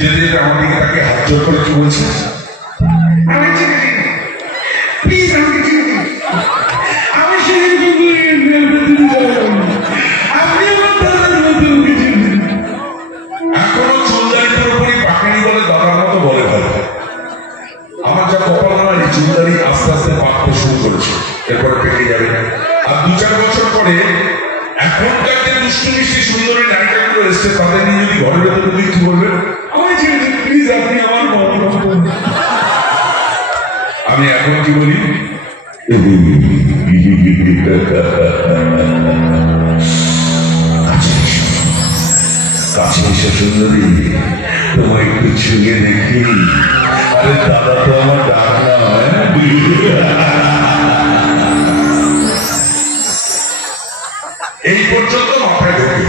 যেতে যেতে আমার দিকে তাকে হাত জোর করে কি বলছে, আমি ছেড়ে দিন প্লিজ, আমাকে ছেড়ে দিন। আমি সেদিন আপনি আমার দাদার মতো আমাকে ছেড়ে দিন। এখনো চুলদারি পুরোপুরি পাকেনি বলে দাদার মতো বলে ফেলে। আমার যা কপাল আমার এই চুলদারি আস্তে আস্তে পাকতে শুরু করেছে, এরপরে পেকে যাবে। আর 2-4 বছর পরে এখনকার যে দুষ্টু মিষ্টি সুন্দরী নায়িকাগুলো এসছে তাদের নিয়ে যদি ঘরের ভেতরে যদি কি বলবেন, আমাকে ছেড়ে দিন প্লিজ, আপনি আমার বাবা। আমি এখন কি বলি, কাছে এসে সুন্দরী তোমায় একটু ছুঁয়ে দেখি। আরে দাদা তো আমার ডাক না হয়। এই পর্যন্ত মাথায় ঢোকে,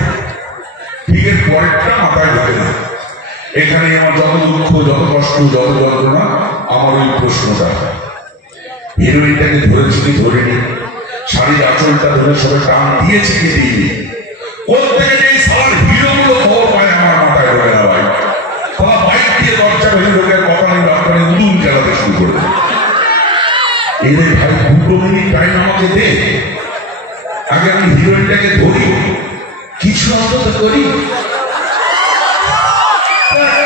ঠিক এর পরেরটা মাথায় ঢোকে না। এখানে আমার যত দুঃখ, যত কষ্ট, যত যন্ত্রণা, আমার ওই প্রশ্নটা হিরোইনটাকে ধরেছি কি ধরেনি, শাড়ির আঁচলটা ধরে সবে টান দিয়েছে কি দিইনি, কোথেকে যে সার হিরোগুলো খবর পায় আমার মাথায় ঢোকে না ভাই। তারা বাইক দিয়ে দরজা ভেঙে ঢোকে, কথা নেই আপনার উদুম চালাতে শুরু করে দেয়। এদের ভাই 2 মিনিট টাইম আমাকে দে, আগে আমি হিরোইনটাকে ধরি, কিছু অন্তত করি।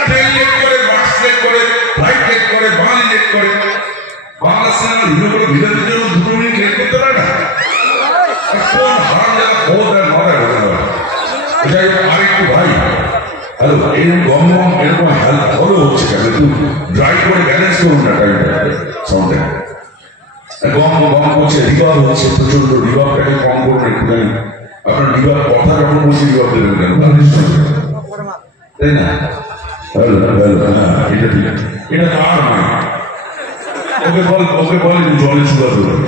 ট্রেন লেট করে, বাস লেট করে, ফ্লাইট লেট করে, বাঙালি লেট করে। বাংলা সিনেমার হিরোগুলো ভিলেনের জন্য 2 মিনিট লেট করতে পারে না। কোন হারাম যারা খবর দেয় মাথায় ঢোকে না। যাই হোক, আরেকটু ভাই, হ্যালো, এরকম গম গম এরকম হেল্প ভালো হচ্ছে কেন, একটু ড্রাইভ করে ব্যালেন্স করুন না টাইমটা, সাউন্ডটা গম গম করছে, রিভাব হচ্ছে প্রচন্ড, রিভাবটাকে কম করুন একটুখানি। আপনার রিভাব কথা যখন বলছি রিভাব দেবেন কেন, তাই না? হ্যালো হ্যালো, হ্যাঁ এটা ঠিক, এটা তার নয়, ওকে বলেন জলে চুলা দেবেন।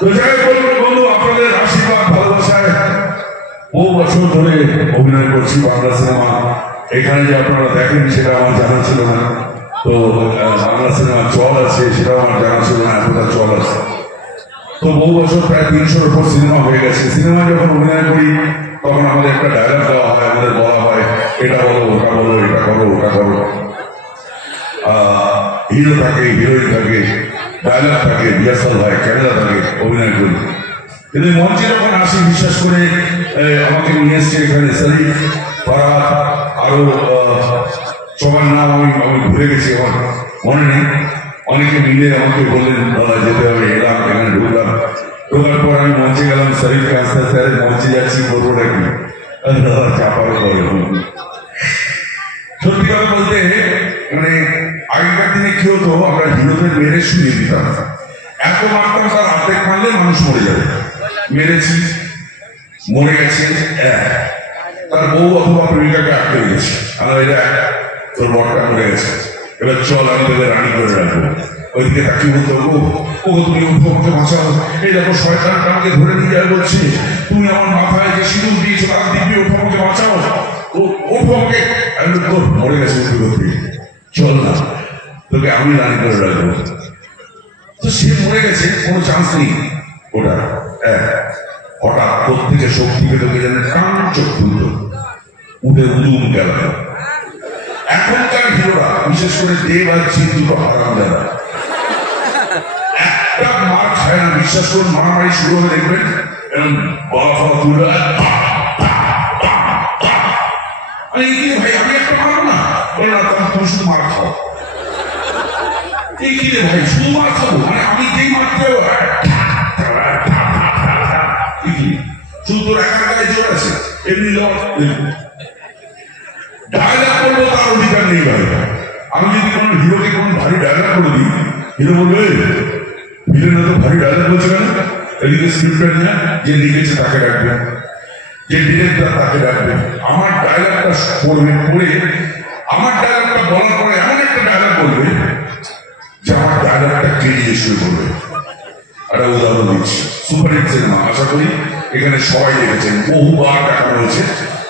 তো যাই বলবো বন্ধু, আপনাদের আশীর্বাদ ভালোবাসায় বহু বছর ধরে অভিনয় করছি বাংলা সিনেমা। এখানে যে আপনারা দেখেন সেটা আমার জানা ছিল না, তো বাংলা সিনেমা চল আছে সেটা আমার জানা ছিল না, এতটা চল আছে। তো বহু বছর, প্রায় 300-এর উপর সিনেমা হয়ে গেছে। সিনেমায় যখন অভিনয় করি তখন আমাদের একটা ডায়লগ দেওয়া হয়, আমাদের বলা হয় এটা বলো, ওটা বলো, এটা করো, ওটা করো। হিরো থাকে, হিরোইন থাকে, ডায়লগ থাকে, রিহার্সাল হয়, ক্যামেরা থাকে, অভিনয় করি। কিন্তু মঞ্চে যখন আসি, বিশেষ করে আমাকে নিয়ে এসছে এখানে শরীফ, ফারাদ, আরো সবার নাম আমি ভুলে গেছি, আমার মনে নেই। অনেকে মিলে আমাকে বললেন দাদা যেতে হবে, এলাম, এখানে ঢুকলাম। ঢোকার পর আমি মঞ্চে গেলাম, শরীফকে আস্তে আস্তে মঞ্চে যাচ্ছি, করবো নাকি দাদা চাপার করে। সত্যি কথা বলতে মানে আগেকার দিনে কি হতো, আমরা হিরোদের মেরে শুনিয়ে দিতাম, এত মারতাম তার অর্ধেক মারলে মানুষ মরে যাবে। মেরেছি, মরে গেছে, তার বউ অথবা প্রেমিকাকে আটকে গেছে, আমরা এটা তোর বরটা মরে গেছে, এবার চল আমি তোকে রানি করে রাখবো। ওইদিকে তাকে বলতে ও তুমি উঠো, আমাকে বাঁচাও, এই দেখো শয়তানটা আমাকে ধরে নিয়ে যায়, বলছে তুমি আমার মাথায় যে সিঁদুর দিয়েছো তার দিব্যি, ওঠো আমাকে বাঁচাও, ওঠো আমাকে। তোর মরে গেছে, উঠে করতে চল না, তোকে আমি রানি করে রাখবো। তো সে মরে গেছে, কোনো চান্স নেই ওটা। হঠাৎ প্রত্যেকে শক্তি পেতে যেন টান চোখ খুলত, উঠে উদুম গেল। এখনকার হিরোরা, বিশেষ করে দেব আর জিৎ, দুটো হারাম যারা, একটা মার খায় না। বিশ্বাস করুন, মারামারি শুরু হয়ে দেখবেন এরকম বলা ফলা তুলে, ভাই আমি একটা মারবো না, বলে না তুমি শুধু মার খাও। এই কি রে ভাই, শুধু মার খাবো, মানে আমি যেই মারতে শুধু তোর একা গায়ে জোর আছে, এমনি ডায়লগ করবো তার অধিকার নেই ভাই। আমি যদি কোনো হিরোকে কোনো ভারী ডায়লগ করে দিই, হিরো বলবে ভিলেন তো ভারী ডায়লগ বলছে কেন, এদিকে স্ক্রিপ্টটা নিয়ে যে লিখেছে তাকে ডাকবে, যে ডিরেক্টর তাকে ডাকবে। আমার ডায়লগটা পড়বে, পড়ে আমার ডায়লগটা বলার পরে এমন একটা ডায়লগ বলবে যে আমার ডায়লগটা কেড়িয়ে শুরু করবে। একটা উদাহরণ দিচ্ছি, সুপারহিট সিনেমা, আশা করি এখানে সবাই দেখেছেন, বহুবার দেখানো হয়েছে।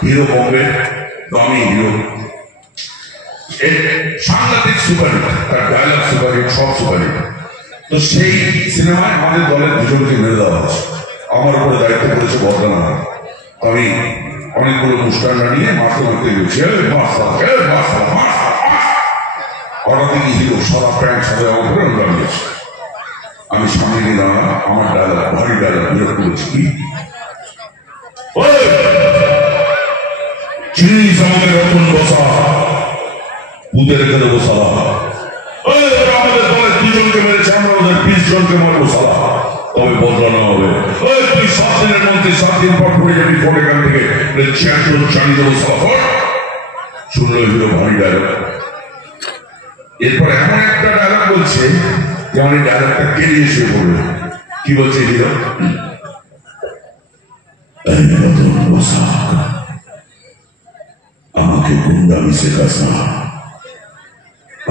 হিরো বম্বের দামি হিরো, সাংঘাতিক সুপারহিট, তার ডায়লগ সুপারহিট, সব সুপারহিট। তো সেই সিনেমায় আমাদের দলের দুজনকে মেরে দেওয়া হচ্ছে, আমার উপরে দায়িত্ব করেছে বর্ধমান। আমি অনেকগুলো মুষ্টান্ডা নিয়ে মারতে মারতে গেছে, হঠাৎ কি হিরো সাদা প্যান্ট সাদা করে দাঁড়িয়েছে। আমি সামনে গিয়ে দাঁড়া, আমার ডায়লগ ভারী ডায়লগ বিরক্ত করেছি, কি চিনিস আমাদের রতন বসা বুধে রেখে দেবো সালা, আমাদের দলের 2 জনকে মেরেছে, আমরা ওদের 20 জনকে মারবো সালা, তবে বদলানো হবে। তুই 7 দিনের মধ্যে 7 দিন পর পড়ে যাবি ফোন এখান থেকে, চ্যাম্পিয়ন চালিয়ে দেবো সালা। শুনলো হিরো ভারী ডায়লগ। এরপর এমন একটা ডায়লগ বলছে যে আমার এই ডায়লগটা কেড়ে এসে পড়বে। কি বলছে হিরো? আমাকে গুন্ডামি শেখাস না,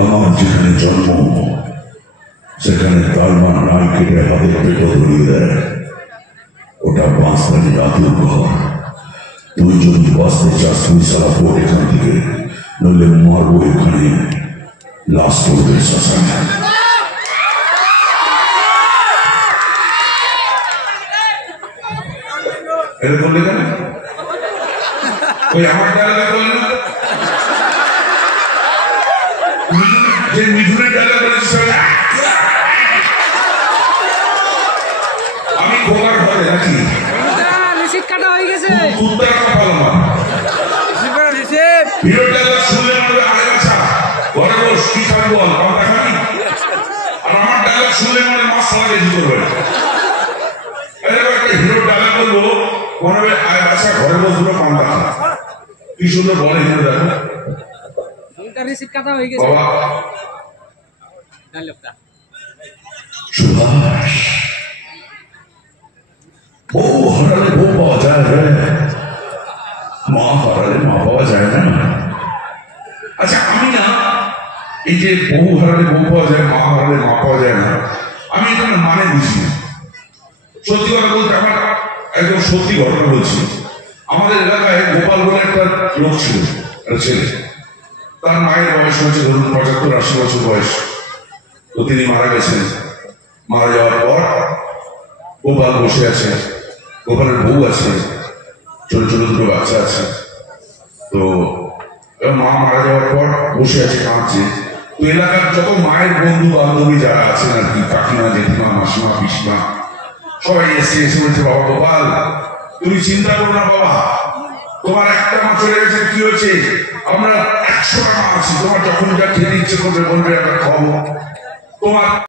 আমার যেখানে জন্ম সেখানে তালমান নাই কেটে হাতের পেটো ধরিয়ে দেয়, ওটা বাঁশবাড়ি রাতের ঘর। তুই যদি বাঁচতে চাস তুই সারা পড় এখান থেকে, নইলে মারবো এখানে, লাশ করবে শ্মশানে। এটা বললে কেন? ওই আমার ডায়লগে বলল যে মিঠুনের ডায়লগ বলেছে, আমি খোকার ঘরে নাকি রিসিট কাটা হয়ে গেছে, কুত্তা কাটা পালো না। হিরো ডায়লগ শুনলে মনে হবে আরে বাছা ঘরে বস, কি খাবি বল, পান্তা খাবি? আর আমার ডায়লগ শুনলে মনে মাছ সালা বেশি করবে। হিরো ডায়লগ বলবো মনে হবে আরে বাছা ঘরে বস, দুটো পান্তা খা। কি সুন্দর বলে হিরো ডায়লগ। রিসিট কাটা হয়ে গেছে বাবা ডায়লগটা। সুভাষ বউ হারালে বউ পাওয়া যায় রে, মা হারালে মা পাওয়া যায় না। আচ্ছা আমি না এই যে বউ হারালে বউ পাওয়া যায়, মা হারালে মা পাওয়া যায় না, আমি এটা মানে বুঝি না। সত্যি কথা বলতে আমার একদম সত্যি ঘটনা বলছি। আমাদের এলাকায় গোপাল বলে একটা লোক ছিল, একটা ছেলে, তার মায়ের বয়স হয়েছে ধরুন 75-80 বছর বয়স। তো তিনি মারা গেছেন। মারা যাওয়ার পর গোপাল বসে আছে, গোপালের বউ আছে, ছোট ছোট 2 বাচ্চা আছে। তো মা মারা যাওয়ার পর বসে আছে, কাঁদছে। তো এলাকার যত মায়ের বন্ধু বান্ধবী যারা আছেন আর কি, কাকিমা, জেঠিমা, মাসিমা, পিসিমা, সবাই এসে বলছে, বাবা গোপাল তুমি চিন্তা করো না বাবা, তোমার একটা মা চলে গেছে, কি হয়েছে, আমরা 100টা মা আছি, তোমার যখন যা খেতে ইচ্ছে করবে বলবে, আমরা খাবো। তোমার